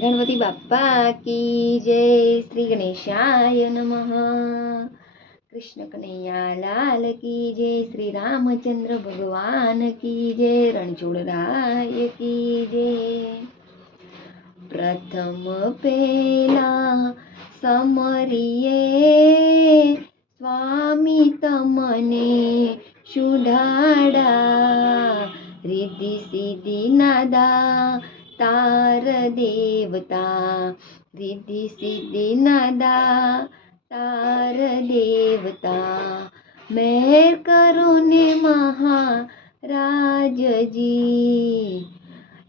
ગણપતિ બાપ્પા કી જય શ્રી ગણેશાય નમઃ. કૃષ્ણ કનૈયા લાલ કી જય શ્રી રામચંદ્ર ભગવાન કી જય રણછોડરાય કી જય. પ્રથમ પેલા સમરીએ સ્વામી તમને શુઢાડા, રિદ્ધિ સિદ્ધિ નાદા तार देवता रिद्धि सिद्धि नदा, तार देवता। मेहर करो ने महाराज जी,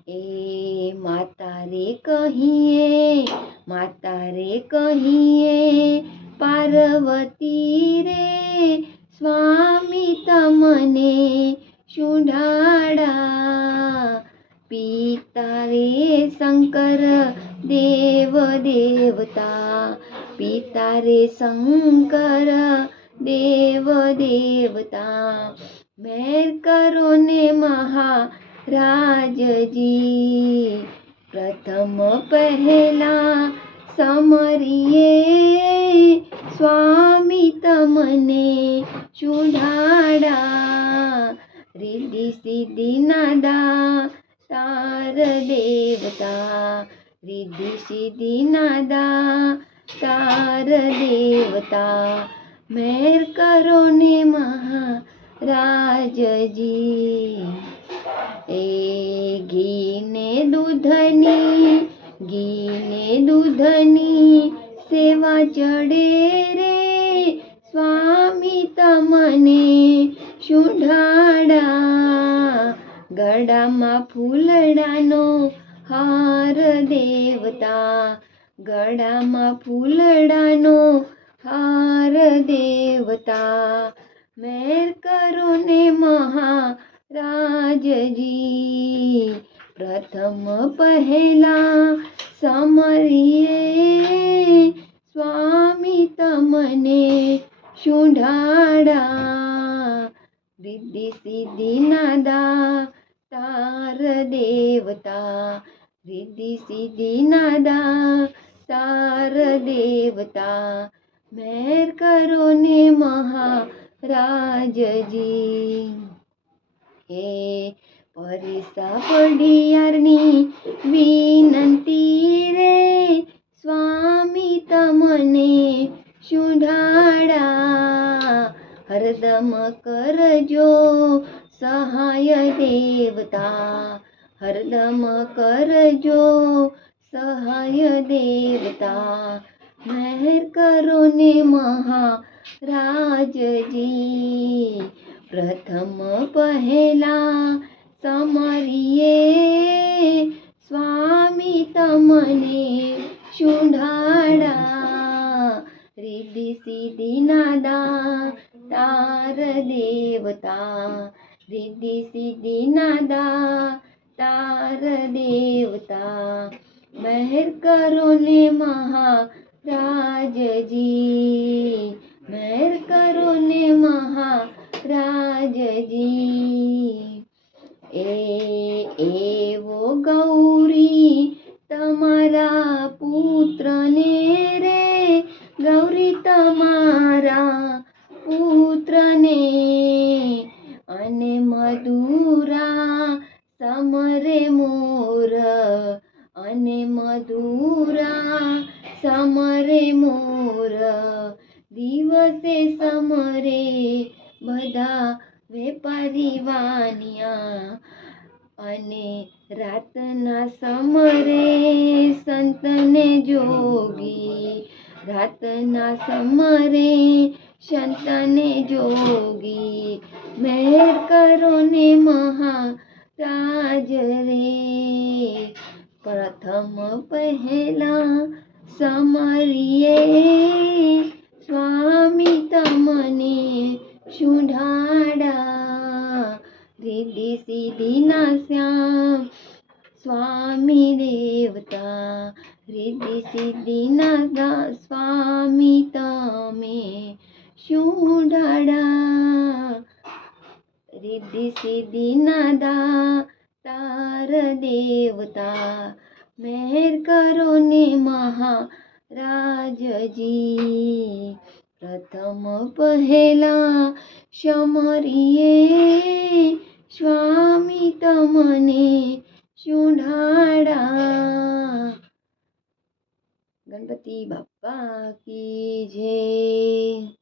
ए माता रे कहिए, माता रे कहिए, पार्वती रे, स्वामी तमने शुढाड़ा पीता रे शंकर, देव देवता। पीता रे शंकर, देव देवता। मैर करो ने महाराज जी। प्रथम पहला समरिए, स्वामी तमने चुढ़ाड़ा। रिद्धि सिद्धि नदा तार देवता रिद्धि सिद्धि नादा तार देवता, मेर करो ने महाराज जी। ए घीने दूधनी घीने दूधनी, सेवा चढ़े रे, स्वामी तमने, शुढाडा ગળામાં ફૂલડાનો હાર દેવતા ગળામાં ફૂલડાનો હાર દેવતા. મેર કરો ને મહા રાજજી પ્રથમ પહેલા સમરીએ સ્વામી તમને શુંઢાડા, રિદ્ધિ સિદ્ધિ નાદા तार देवता, रिद्धि सिद्धि नादा, तार देवता, मेर करो ने महाराज जी। हे परिसा पडियारनी विनंती रे, स्वामी तमने शुधाड़ा हरदम करजो સહાય દેવતા હરદમ કરજો સહાય દેવતા મહેર કરો ને મહારાજજી પ્રથમ પહેલા સમરીએ સ્વામી તમને શુંઢાડા રિદ્ધિ સિદ્ધિ નાદા તાર દેવતા सिद्धि सिद्धि नादा तार देवता मेहर करो ने महाराज जी मेहर करो ने महाराज जी ए ए वो गौ સમરે મોર દિવસે સમરે બધા વેપારી વાનિયા અને રાતના સમરે સંતને જોગી રાતના સમરે સંતને જોગી મહેર કરો ને મહારાજ રે પ્રથમ પહેલા સમરીએ સ્વામી તમને શું ઢાડા રીધિ સિદ્ધિના શ્યામ સ્વામી દેવતા રીધિ સિદ્ધિના સ્વામી તમે શું ઢાડા રીધિ સિદ્ધિના દા તાર દેવતા મહેર કરો ને મહારાજજી. પ્રથમ પહેલા શમરીએ સ્વામી તમને શુંઢાડા. ગણપતિ બાપા કી જય.